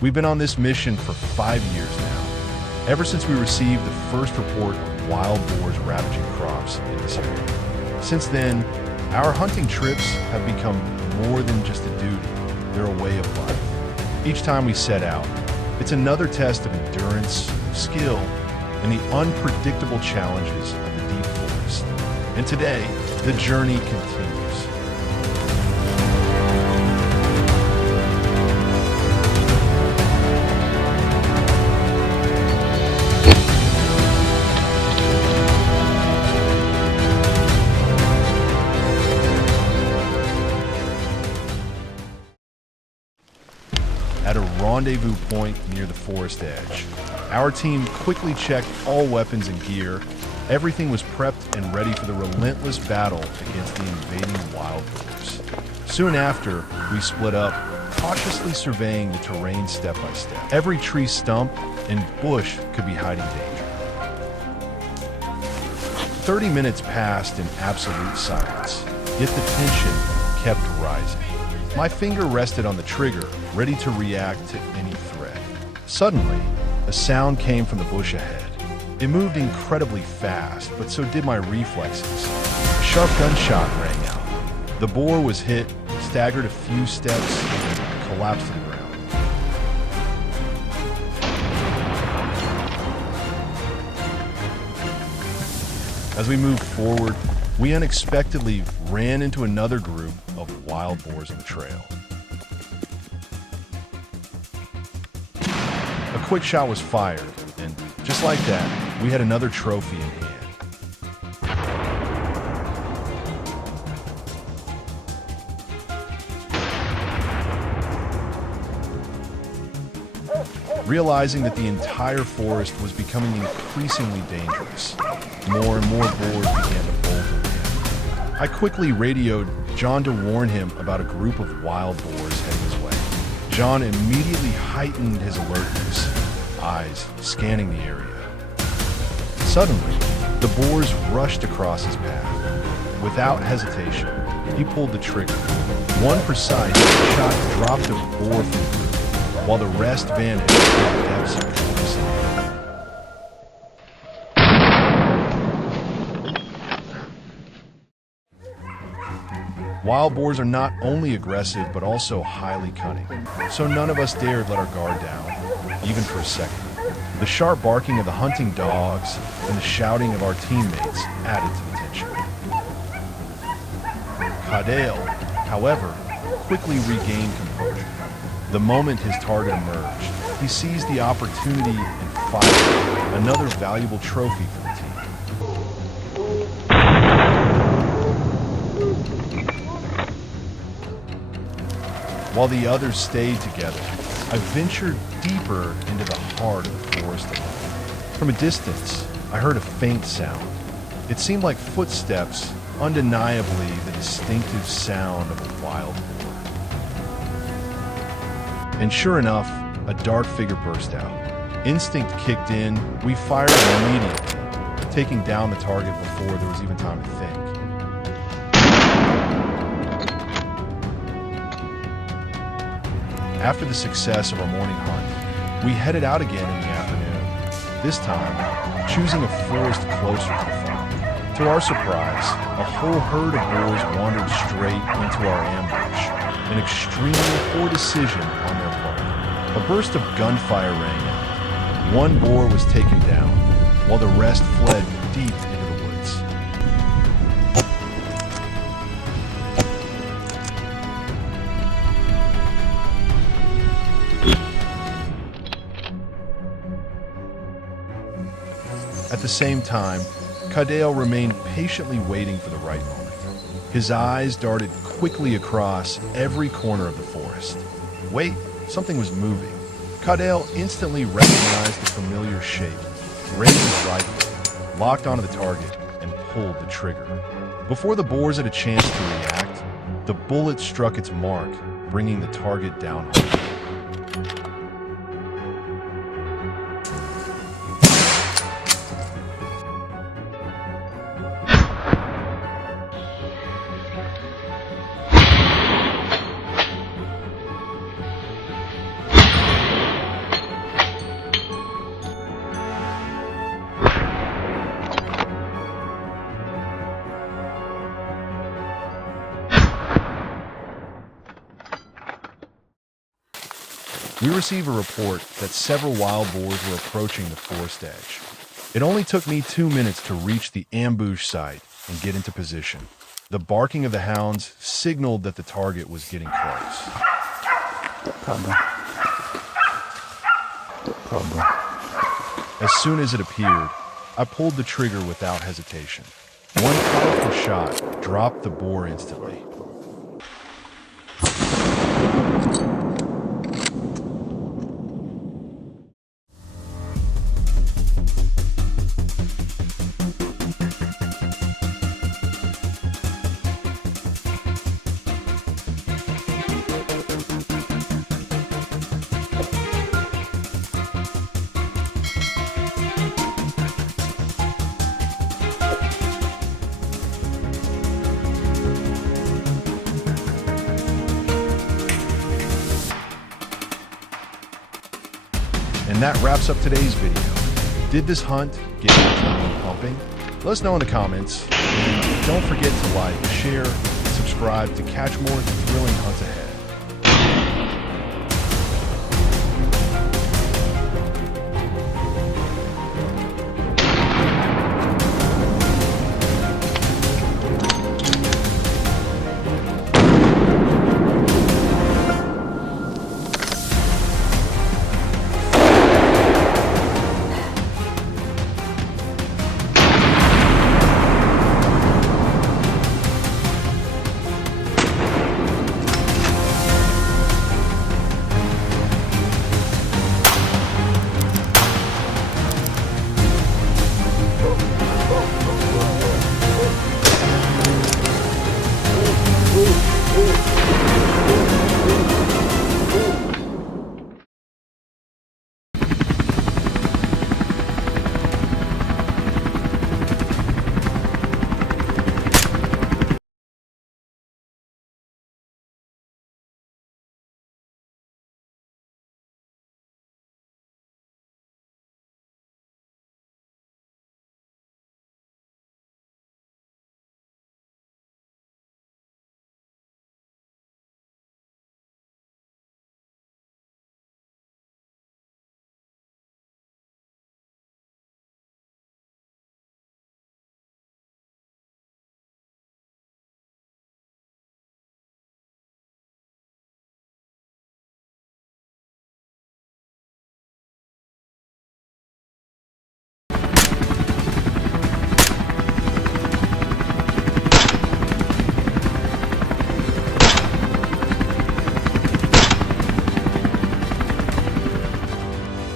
We've been on this mission for 5 years now, ever since we received the first report of wild boars ravaging crops in this area. Since then, our hunting trips have become more than just a duty, they're a way of life. Each time we set out, it's another test of endurance, skill, and the unpredictable challenges of the deep forest. And today, the journey continues. At a rendezvous point near the forest edge, our team quickly checked all weapons and gear. Everything was prepped and ready for the relentless battle against the invading wild boars. Soon after, we split up, cautiously surveying the terrain step by step. Every tree stump and bush could be hiding danger. 30 minutes passed in absolute silence, yet the tension kept rising. My finger rested on the trigger, ready to react to any threat. Suddenly, a sound came from the bush ahead. It moved incredibly fast, but so did my reflexes. A sharp gunshot rang out. The boar was hit, staggered a few steps, and collapsed to the ground. As we moved forward, we unexpectedly ran into another group of wild boars on the trail. A quick shot was fired, and just like that, we had another trophy in hand. Realizing that the entire forest was becoming increasingly dangerous, more and more boars began to bolt in. I quickly radioed John to warn him about a group of wild boars heading his way. John immediately heightened his alertness, eyes scanning the area. Suddenly, the boars rushed across his path. Without hesitation, he pulled the trigger. One precise shot dropped a boar from the group, while the rest vanished in the depths of the forest. Wild boars are not only aggressive, but also highly cunning, so none of us dared let our guard down, even for a second. The sharp barking of the hunting dogs and the shouting of our teammates added to the tension. Cadale, however, quickly regained composure. The moment his target emerged, he seized the opportunity and fired, another valuable trophy for the team. While the others stayed together, I ventured deeper into the heart of the forest alone. From a distance, I heard a faint sound. It seemed like footsteps, undeniably the distinctive sound of a wild boar. And sure enough, a dark figure burst out. Instinct kicked in, we fired immediately, taking down the target before there was even time to think. After the success of our morning hunt, we headed out again in the afternoon, this time choosing a forest closer to the farm. To our surprise, a whole herd of boars wandered straight into our ambush, an extremely poor decision on their part. A burst of gunfire rang out. One boar was taken down, while the rest fled deep into the woods. At the same time, Cadale remained patiently waiting for the right moment. His eyes darted quickly across every corner of the forest. Wait, something was moving. Cadale instantly recognized the familiar shape, raised his rifle, locked onto the target, and pulled the trigger. Before the boars had a chance to react, the bullet struck its mark, bringing the target down hard. we receive a report that several wild boars were approaching the forest edge. It only took me 2 minutes to reach the ambush site and get into position. The barking of the hounds signaled that the target was getting close. As soon as it appeared, I pulled the trigger without hesitation. One powerful shot dropped the boar instantly. And that wraps up today's video. Did this hunt get your adrenaline pumping? Let us know in the comments. And don't forget to like, share, and subscribe to catch more thrilling hunts ahead.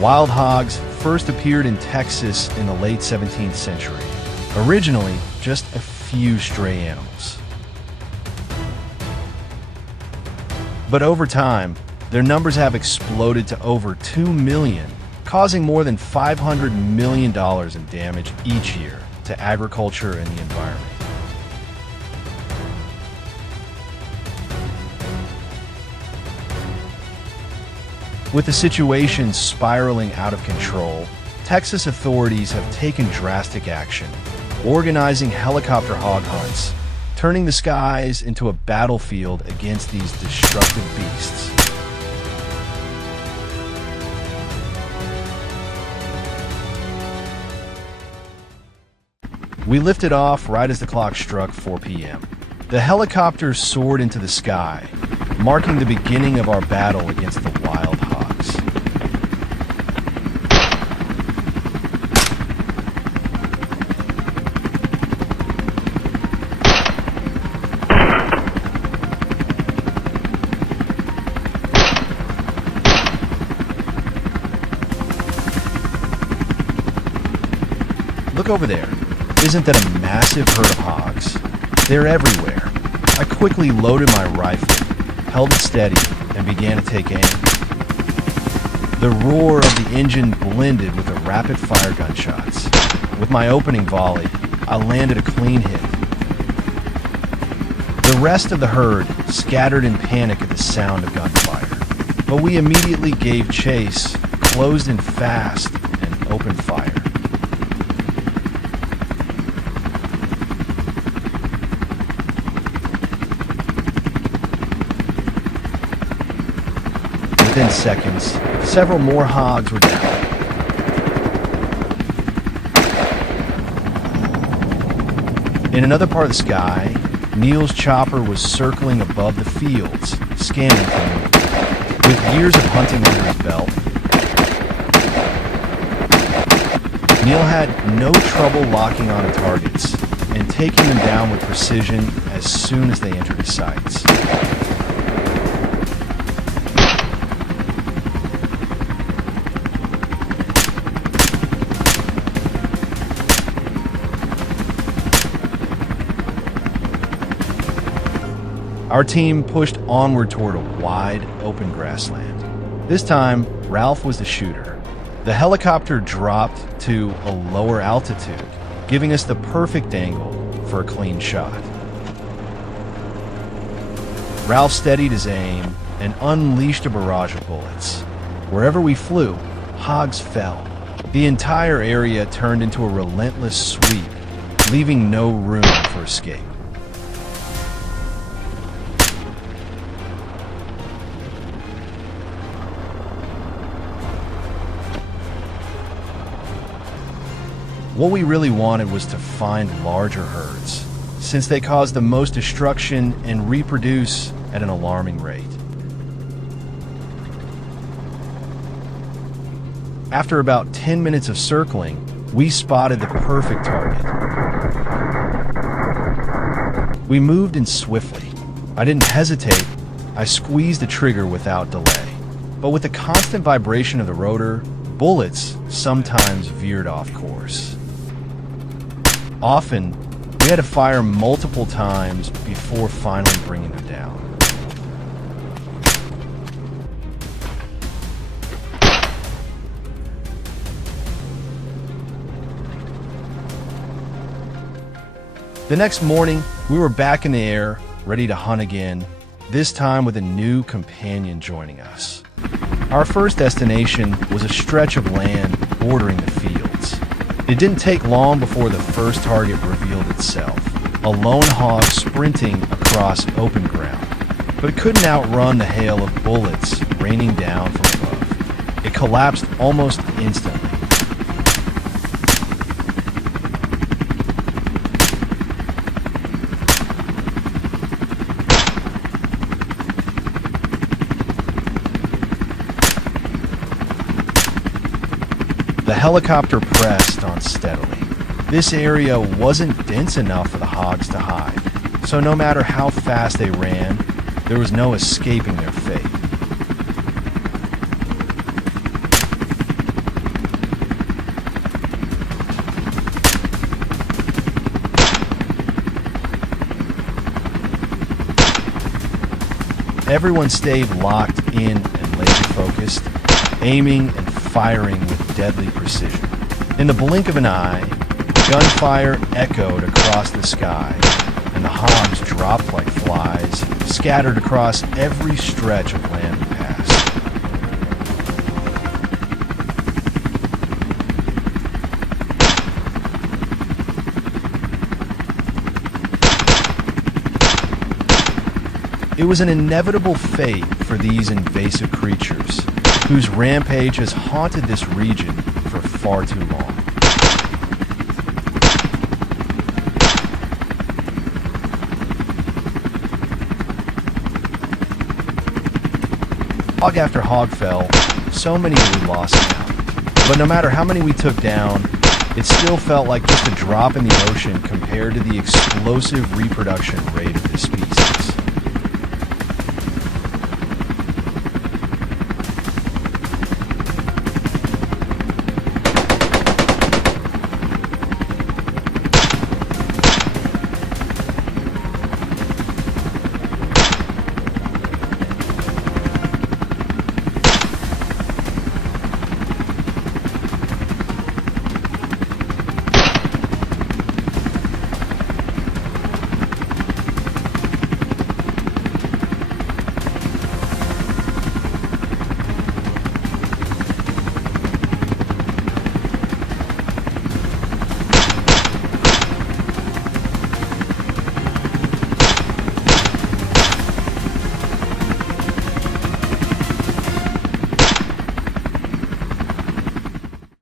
Wild hogs first appeared in Texas in the late 17th century. Originally, just a few stray animals. But over time, their numbers have exploded to over 2 million, causing more than $500 million in damage each year to agriculture and the environment. With the situation spiraling out of control, Texas authorities have taken drastic action, organizing helicopter hog hunts, turning the skies into a battlefield against these destructive beasts. We lifted off right as the clock struck 4 p.m. The helicopter soared into the sky, marking the beginning of our battle against the wild hogs. Look over there. Isn't that a massive herd of hogs? They're everywhere. I quickly loaded my rifle, held it steady, and began to take aim. The roar of the engine blended with the rapid-fire gunshots. With my opening volley, I landed a clean hit. The rest of the herd scattered in panic at the sound of gunfire, but we immediately gave chase, closed in fast, and opened fire. Within seconds, several more hogs were down. In another part of the sky, Neil's chopper was circling above the fields, scanning for me. With years of hunting under his belt, Neil had no trouble locking onto targets and taking them down with precision as soon as they entered his sights. Our team pushed onward toward a wide, open grassland. This time, Ralph was the shooter. The helicopter dropped to a lower altitude, giving us the perfect angle for a clean shot. Ralph steadied his aim and unleashed a barrage of bullets. Wherever we flew, hogs fell. The entire area turned into a relentless sweep, leaving no room for escape. What we really wanted was to find larger herds, since they cause the most destruction and reproduce at an alarming rate. After about 10 minutes of circling, we spotted the perfect target. We moved in swiftly. I didn't hesitate. I squeezed the trigger without delay. But with the constant vibration of the rotor, bullets sometimes veered off course. Often, we had to fire multiple times before finally bringing them down. The next morning, we were back in the air, ready to hunt again, this time with a new companion joining us. Our first destination was a stretch of land bordering the fields. It didn't take long before the first target revealed itself, a lone hog sprinting across open ground. But it couldn't outrun the hail of bullets raining down from above. It collapsed almost instantly. The helicopter pressed on steadily. This area wasn't dense enough for the hogs to hide, so no matter how fast they ran, there was no escaping their fate. Everyone stayed locked in and laser-focused, aiming and firing with deadly precision. In the blink of an eye, gunfire echoed across the sky, and the hogs dropped like flies, scattered across every stretch of land we passed. It was an inevitable fate for these invasive creatures, whose rampage has haunted this region for far too long. Hog after hog fell, so many that we lost now. But no matter how many we took down, it still felt like just a drop in the ocean compared to the explosive reproduction rate of this species.